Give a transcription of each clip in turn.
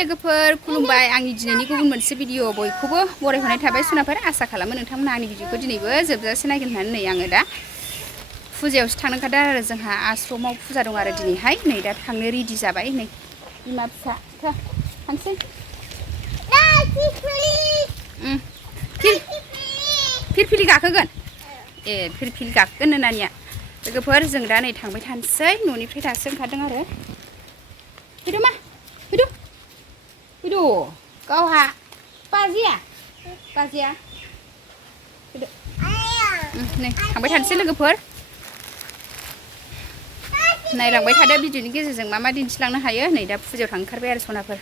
लोगोफोर खुलुमबाय आंनि दिनैनि गुबुन मोनसे भिडिअ बयखौबो बरायहरनाय थाबाय सुनाफोर आसा खालामो नोंथांमोना आंनि भिडिअखौ दिनैबो जोबजासे नायगोन होननानै नै आङो दा फुजायावसो थांनो ओंखारदों आरो जोंहा आश्रमाव फुजा दं आरो दिनैहाय नै दा थांनो रेडि जाबाय नै बिमा फिसा थांसै फिरफिलि गाखोगोन ए फिरफिलि गाखोगोन नानिया लोगोफोर जों दा नै थांबाय थानोसै न'निफ्राय दासो ओंखारदों आरो फैदो मा फैदो फैदो गावहा बाजिया फैदो नै थांबाय थानोसै लोगोफोर नायलांबाय थादो भिडिअनि गेजेरजों मा मा दिन्थिलांनो हायो नै दा फुजायाव थांनो ओंखारबाय आरो सनाफोर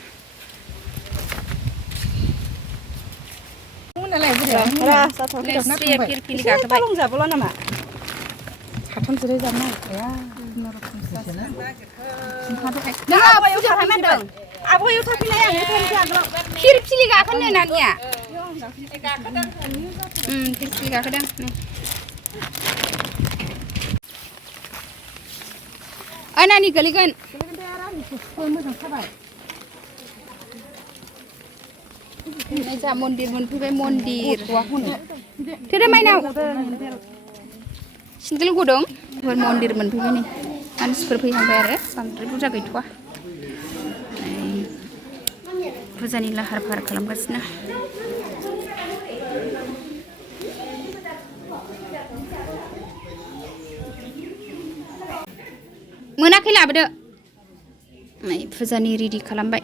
फिरफिलि गाखोबाय नामा साथाम जिराय जानो नागिरखाया आब'याव थाफैनाय आं फिरफिलि गाखोनो नानिया फिरफिलि गाखोदों नानि गोलैगोन मोजां थाबाय जा मन्दिर मोनफैबाय मन्दिर थेरे माइनाव सिंगेल गुदुं मन्दिर मोनफैबाय नै मानसिफोर फैहांबाय आरो बांद्राय बुरजा गैथ'वा फुजानि लाहार फाहार खालामगासिनो मोनाखै लाबोदो नै फुजानि रेडि खालामबाय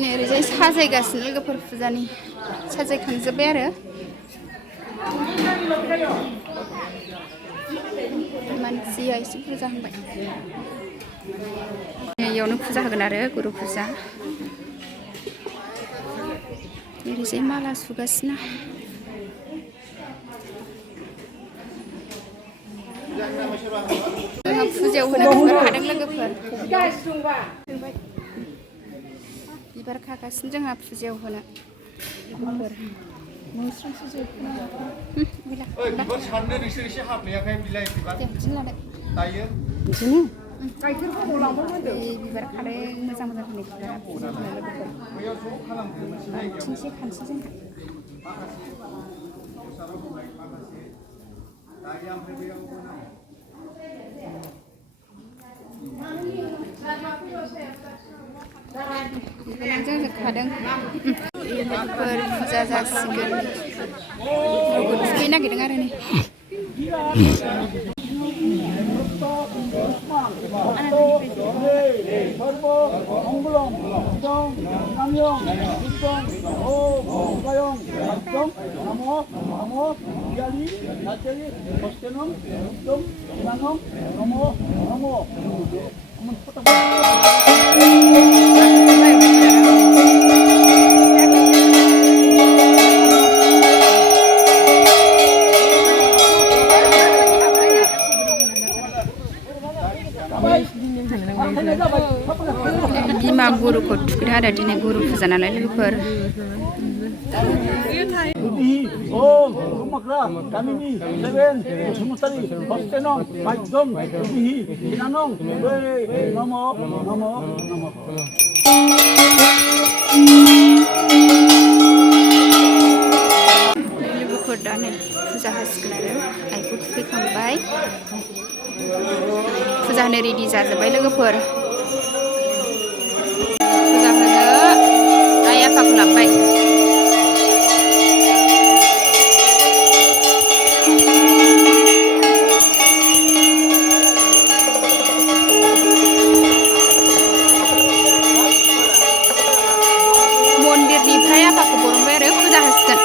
नै ओरैजाय साजायगासिनो लोगोफोर फुजानि साजायखांजोब्बाय आरो मानसिया एसे बुरजा होबाय इयावनो फुजा होगोन आरो गुरु फुजा ओरैजाय माला सुगासिनो जोंहा फुजायाव होनो बिबार खादों लोगोफोर बिबार खागासिनो जोंहा फुजायाव होनो बिबार सारनो नोंसोर एसे हाबनायाखाय बिलाइ बिबार दायो बिबार खादों मोजां मोजां होनाय बिबारा खानसै जोंहा जों खादों फुजा जासिगोन थुखैनो नागिरदों आरो नै बिमा गुरुखौ थुखैदों आरो दिनै गुरु फुजा नालाय लोगोफोर लोगोफोर दा नै फुजा होसिगोन आरो आइखौ थुखैखांबाय फुजा होनो रेडि जाजोब्बाय लोगोफोर फुजा होनो आइ आफाखौ लाबोबाय मन्दिरनिफ्राय आफाखौ बरनबाय आरो फुजा होसिगोन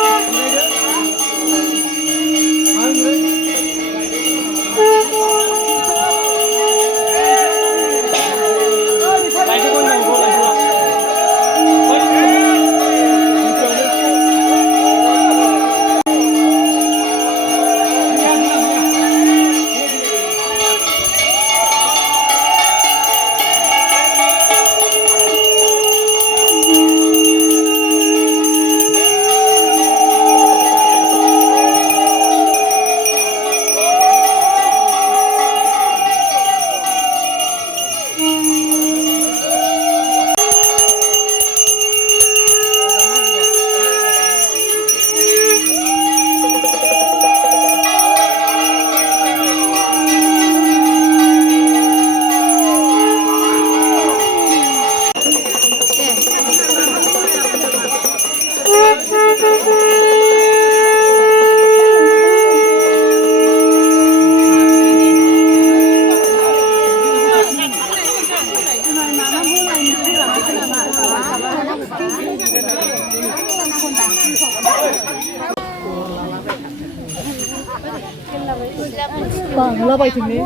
लाबाय थिंनि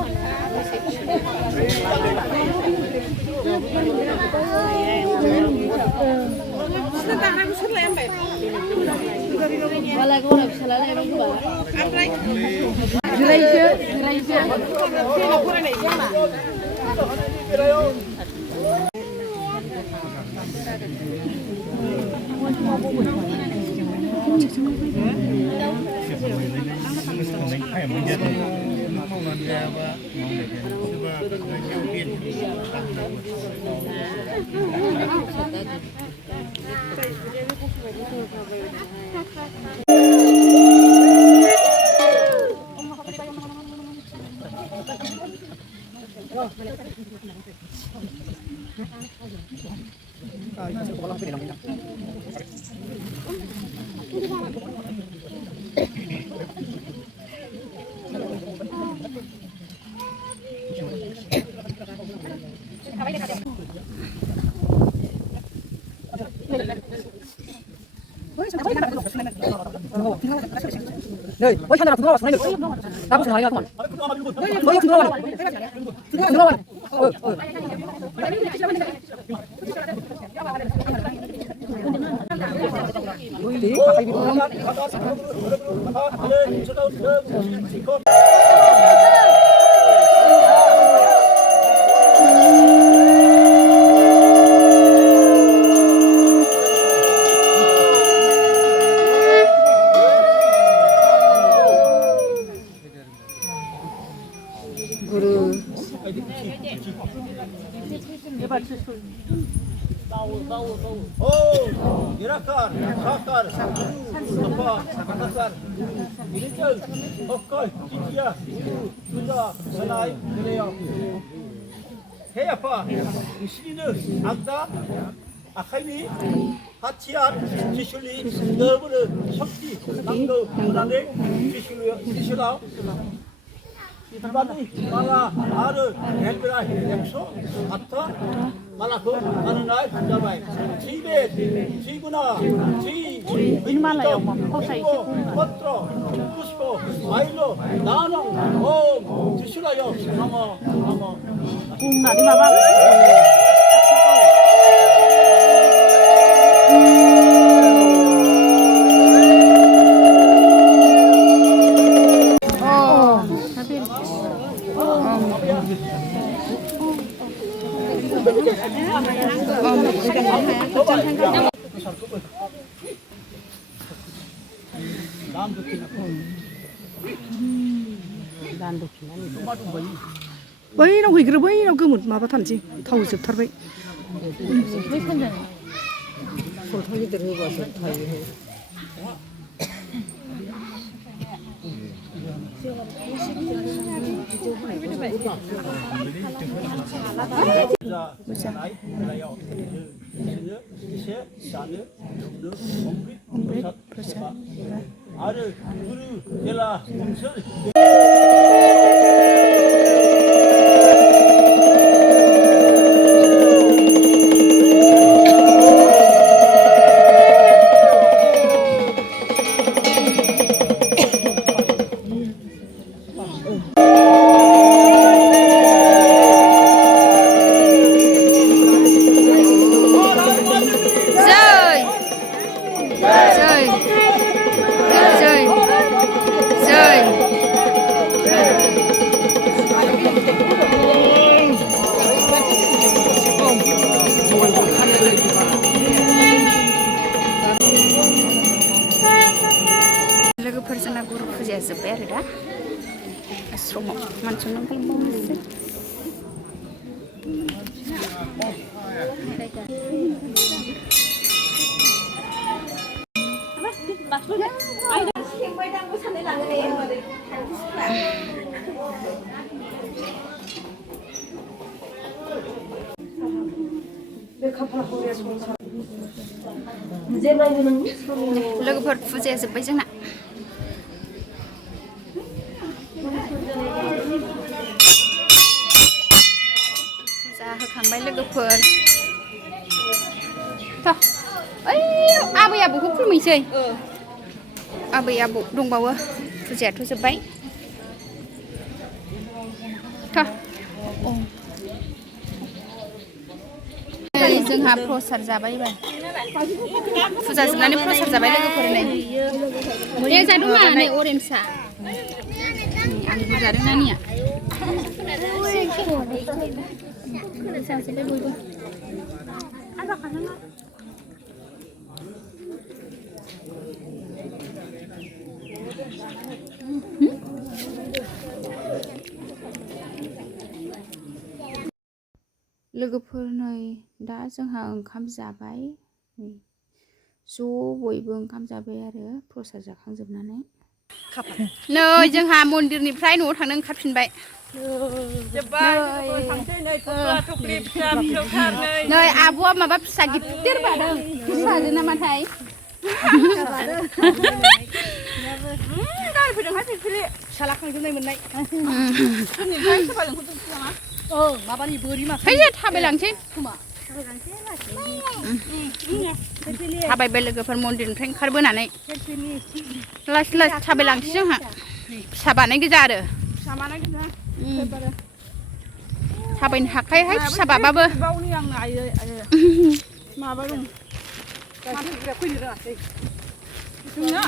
네, 뭐 하나 들어와 손에 넣고. 나도 손에 하고. 뭐 들어와. 들어와. Irakar, Sakar, Sapa, Sakar, Rijal, Hokkoi, Kikia, Suda, Sanai, Leo. Hey apa? Isini Agda, Akhani, Hatiar, Tishuli, Nervur, Shakti, Nango, Nane, Tishula. Ibadi, Mala, Aru, Helbra, Exo, Atta, Malako, Ananai, Jabai, Tibet, Tiguna, Vinmala, Potro, Cusco, Milo, Nano, Oh, Tishulayo, Mama, बैनाव हैग्रो बैनाव गोमोन माबा थानसै थाव जोबथारबाय फलथा गिदिर होबासो थायो Aru, Guru, Jela, लोगोफोरजोंना गुरु फुजाया जोब्बाय आरो दा आश्रमाव मानसिनाव फैबावनोसै लोगोफोर फुजाया जोब्बाय जोंना फुजा होखांबाय लोगोफोर ओइ आबै आबौखौ खुलुमैसै आबै आबौ दंबावो फुजायाथ' जोब्बाय जोंहा प्रसाद जाबाय एबार फुजा जोबनानै प्रसाद जाबाय लोगोफोरनो दे जादों मा नै अरेन्जआ आंबो जादों नानिया जाजोब्बाय बयबो लोगोफोर नै दा जोंहा ओंखाम जाबाय ज' बयबो ओंखाम जाबाय आरो प्रसाद जाखांजोबनानै नै जोंहा मन्दिरनिफ्राय न'आव थांनो ओंखारफिनबाय नै आब'आ माबा फिसा गिदिर बादों फिसाजो नामाथाय गारि फैदोंहाय फिरफिलि फिसाला खांजोबनाय मोननाय माबानि बोरि मा फैदो थाबायलांसै थाबायबाय लोगोफोर मन्दिरनिफ्राय ओंखारबोनानै लासै लासै थाबायलांसै जोंहा फिसा बानाय गोजा आरो थाबायनो हाखायोहाय फिसा बाबाबो माबा दं फैनो रोङासै जोंना